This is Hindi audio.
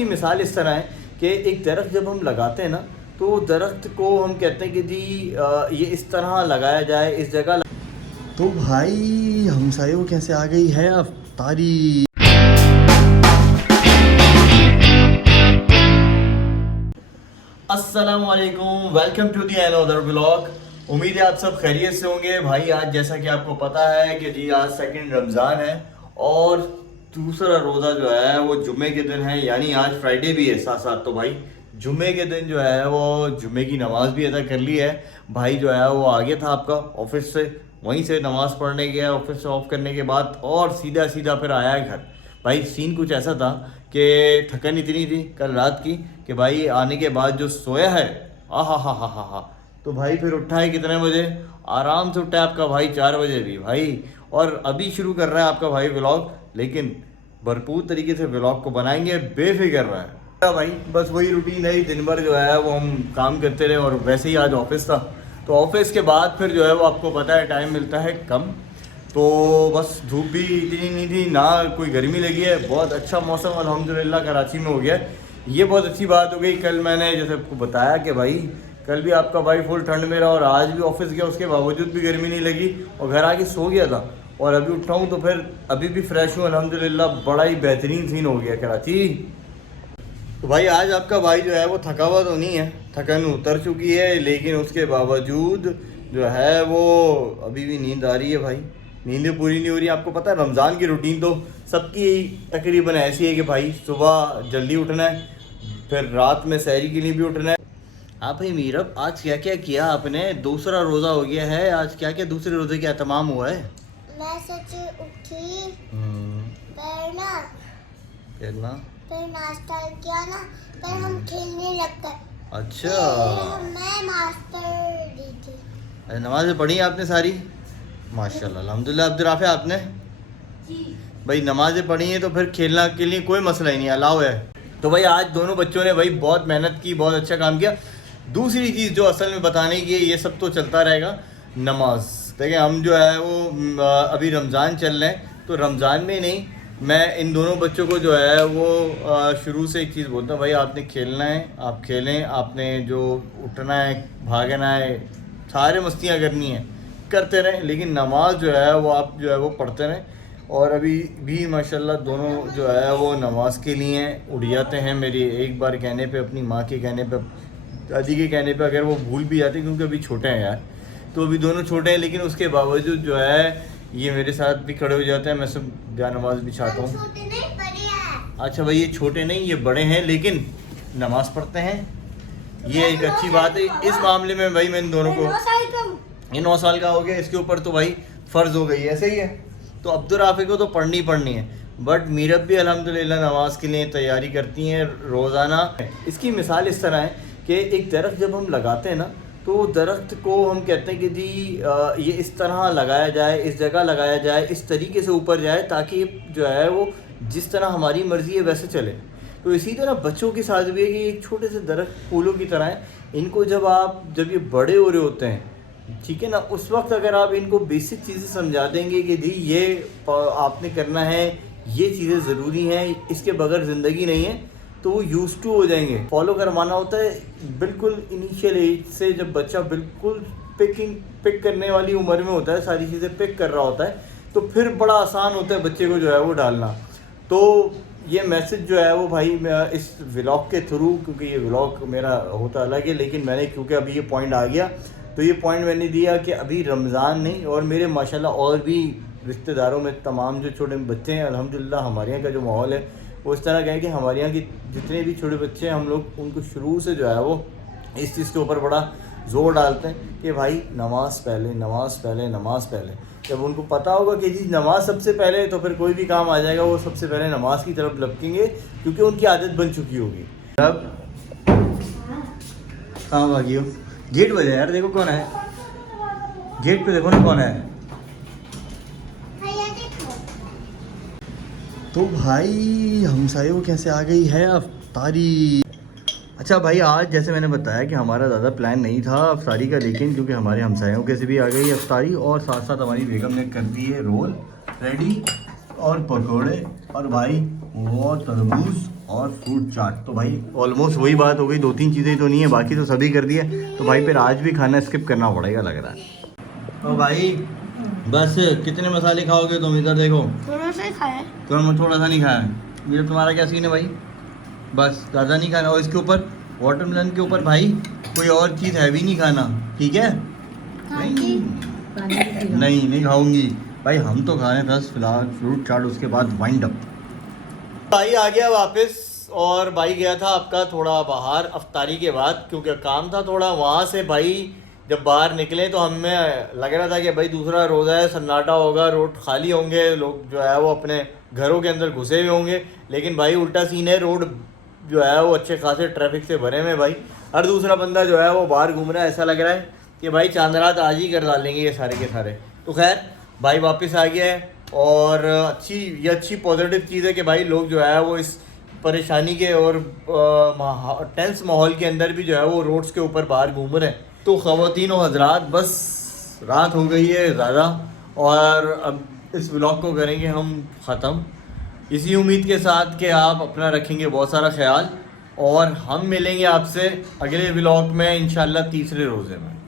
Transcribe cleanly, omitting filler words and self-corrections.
की मिसाल इस तरह है कि एक दरख्त जब हम लगाते हैं ना, तो दरख्त को हम कहते हैं कि जी ये इस तरह लगाया जाए, इस जगह। तो भाई हमसायों कैसे आ गई है अफ्तारी। अस्सलाम वालेकुम, welcome to the another vlog. उम्मीद है आप सब खैरियत से होंगे। भाई आज जैसा कि आपको पता है कि जी आज सेकंड रमज़ान है और दूसरा रोज़ा जो है वो जुम्मे के दिन है, यानी आज फ्राइडे भी है साथ साथ। तो भाई जुम्मे के दिन जो है वो जुम्मे की नमाज़ भी अदा कर ली है। भाई जो है वो आ गया था आपका ऑफिस से, वहीं से नमाज़ पढ़ने गया ऑफिस से ऑफ करने के बाद, और सीधा सीधा फिर आया है घर। भाई सीन कुछ ऐसा था कि थकन इतनी थी कल रात की कि भाई आने के बाद जो सोया है, आ हा। तो भाई फिर उठा है कितने बजे, आराम से उठा है आपका भाई 4 बजे भी भाई। और अभी शुरू कर रहा है आपका भाई व्लॉग, लेकिन भरपूर तरीके से व्लॉग को बनाएंगे, बेफिक्र रहा है भाई। बस वही रूटीन है, दिन भर जो है वो हम काम करते रहे। और वैसे ही आज ऑफिस था, तो ऑफिस के बाद फिर जो है वो आपको पता है टाइम मिलता है कम, तो बस धूप भी इतनी नहीं थी ना, कोई गर्मी लगी है। बहुत अच्छा मौसम अल्हम्दुलिल्लाह कराची में हो गया है, ये बहुत अच्छी बात हो गई। कल मैंने जैसे आपको बताया कि भाई कल भी आपका भाई फुल ठंड में रहा, और आज भी ऑफिस गया उसके बावजूद भी गर्मी नहीं लगी, और घर आके सो गया था। और अभी उठा हूँ तो फिर अभी भी फ्रेश हूँ अल्हम्दुलिल्लाह। बड़ा ही बेहतरीन सीन हो गया कराची। तो भाई आज आपका भाई जो है वो थका हुआ तो नहीं है, थकन उतर चुकी है, लेकिन उसके बावजूद जो है वो अभी भी नींद आ रही है भाई। नींदें पूरी नहीं हो रही। आपको पता है रमज़ान की रूटीन तो सबकी तकरीबन ऐसी है कि भाई सुबह जल्दी उठना है, फिर रात में सहरी के लिए भी उठना है। हाँ भाई मीरब, आज क्या क्या किया आपने? दूसरा रोज़ा हो गया है, आज क्या क्या दूसरे रोज़े का एहतमाम हुआ है? मैं सच उठी, फिर ना फिर नाश्ता किया ना, फिर हम खेलने लग गए। अच्छा, मैं मास्टर दी थी। अरे नमाज़ें पढ़ी आपने सारी? माशाल्लाह अल्हम्दुलिल्लाह। अब्दुल राफ़ी आपने? जी। भाई नमाज़ें पढ़ी हैं तो फिर खेलना के लिए कोई मसला ही नहीं, अलाउ है। तो भाई आज दोनों बच्चों ने भाई बहुत मेहनत की, बहुत अच्छा काम किया। दूसरी चीज़ जो असल में बताने की है, ये सब तो चलता रहेगा, नमाज। देखिए हम जो है वो अभी रमज़ान चल रहे हैं, तो रमज़ान में नहीं, मैं इन दोनों बच्चों को जो है वो शुरू से एक चीज़ बोलता हूँ, भाई आपने खेलना है आप खेलें, आपने जो उठना है भागना है, सारे मस्तियाँ करनी है करते रहें, लेकिन नमाज जो है वो आप जो है वो पढ़ते रहें। और अभी भी माशाल्लाह दोनों जो है वो नमाज के लिए उठ जाते हैं। मेरी एक बार कहने पे, अपनी माँ के कहने पे, दादी के कहने पे, अगर वो भूल भी जाते क्योंकि अभी छोटे हैं यार, तो अभी दोनों छोटे हैं, लेकिन उसके बावजूद जो है ये मेरे साथ भी खड़े हो जाते हैं। मैं सब जा नमाज भी चाहता हूँ। छोटे नहीं, बड़े हैं। अच्छा भाई, ये छोटे नहीं ये बड़े हैं, लेकिन नमाज पढ़ते हैं, ये एक अच्छी बात है। इस मामले में भाई मैं इन दोनों को, ये 9 साल का हो गया, इसके ऊपर तो भाई फ़र्ज़ हो गई है, ऐसे ही है। तो अब्दुल राफ़ी को तो पढ़नी पढ़नी है, बट मीरब भी अल्हम्दुलिल्लाह नमाज के लिए तैयारी करती हैं रोज़ाना। इसकी मिसाल इस तरह है कि एक दरख्त जब हम लगाते हैं ना, तो दरख्त को हम कहते हैं कि जी ये इस तरह लगाया जाए, इस जगह लगाया जाए, इस तरीके से ऊपर जाए, ताकि जो है वो जिस तरह हमारी मर्ज़ी है वैसे चले। तो इसी तरह बच्चों के साथ भी है कि एक छोटे से दरख्त फूलों की तरह है। इनको जब ये बड़े हो रहे होते हैं, ठीक है ना, उस वक्त अगर आप इनको बेसिक चीज़ें समझा देंगे कि जी ये आपने करना है, ये चीज़ें ज़रूरी हैं, इसके बगैर ज़िंदगी नहीं है, तो वो यूज़ टू हो जाएंगे। फॉलो करवाना होता है बिल्कुल इनिशियल एज से, जब बच्चा बिल्कुल पिक करने वाली उम्र में होता है, सारी चीज़ें पिक कर रहा होता है, तो फिर बड़ा आसान होता है बच्चे को जो है वो डालना। तो ये मैसेज जो है वो भाई मैं इस व्लॉग के थ्रू, क्योंकि ये व्लॉग मेरा होता अलग है, लेकिन मैंने क्योंकि अभी ये पॉइंट आ गया, तो ये पॉइंट मैंने दिया कि अभी रमज़ान नहीं, और मेरे माशाल्लाह और भी रिश्तेदारों में तमाम जो छोटे बच्चे हैं, अल्हम्दुलिल्लाह हमारे यहाँ का जो माहौल है वो इस तरह का है कि हमारे यहाँ के जितने भी छोटे बच्चे हैं, हम लोग उनको शुरू से जो है वो इस चीज़ के ऊपर बड़ा ज़ोर डालते हैं कि भाई नमाज पहले, नमाज पहले, नमाज पहले। जब उनको पता होगा कि जी नमाज सबसे पहले, तो फिर कोई भी काम आ जाएगा वो सबसे पहले नमाज की तरफ लपकेंगे, क्योंकि उनकी आदत बन चुकी होगी। अब कहाँ भागी हो? गेट बजा यार, देखो कौन है गेट पे, देखो ना कौन है। तो भाई हमसायों कैसे आ गई है अफ्तारी। अच्छा भाई, आज जैसे मैंने बताया कि हमारा ज़्यादा प्लान नहीं था अफ्तारी का, लेकिन क्योंकि हमारे हमसायों के से भी आ गई अफ्तारी, और साथ साथ हमारी बेगम ने कर दी है रोल रेडी, और पकौड़े, और भाई वो तरबूज और फ्रूट चाट। तो भाई ऑलमोस्ट वही बात हो गई, 2-3 चीज़ें तो नहीं है, बाकी तो सभी कर दिया। तो भाई फिर आज भी खाना स्किप करना पड़ेगा लग रहा है। तो भाई बस कितने मसाले खाओगे तुम? इधर देखो, थोड़ा सा खाया। तुम थोड़ा सा नहीं खाया। ये तुम्हारा क्या सीन है भाई? बस ज़्यादा नहीं खाना। और इसके ऊपर वाटरमेलन के ऊपर भाई कोई और चीज़ हैवी नहीं खाना, ठीक है? नहीं खाऊंगी भाई, हम तो खा रहे हैं बस फिलहाल फ्रूट चाट, उसके बाद वाइंड अप। भाई आ गया वापस, और भाई गया था आपका थोड़ा बाहर अफ्तारी के बाद, क्योंकि काम था थोड़ा वहाँ से। भाई जब बाहर निकले तो हमें लग रहा था कि भाई दूसरा रोज़ा है, सन्नाटा होगा, रोड खाली होंगे, लोग जो है वो अपने घरों के अंदर घुसे हुए होंगे। लेकिन भाई उल्टा सीन है, रोड जो है वो अच्छे खासे ट्रैफिक से भरे हुए भाई। हर दूसरा बंदा जो है वो बाहर घूम रहा है, ऐसा लग रहा है कि भाई चांद रात आज ही कर डालेंगे ये सारे के सारे। तो खैर भाई वापस आ गया है, और अच्छी पॉजिटिव चीज़ है कि भाई लोग जो है वो इस परेशानी के और टेंस माहौल के अंदर भी जो है वो रोड्स के ऊपर बाहर घूम रहे हैं। तो ख़वातीन और हजरात, बस रात हो गई है ज़्यादा, और अब इस व्लॉग को करेंगे हम ख़त्म, इसी उम्मीद के साथ कि आप अपना रखेंगे बहुत सारा ख्याल, और हम मिलेंगे आपसे अगले व्लॉग में इंशाल्लाह तीसरे रोज़े में।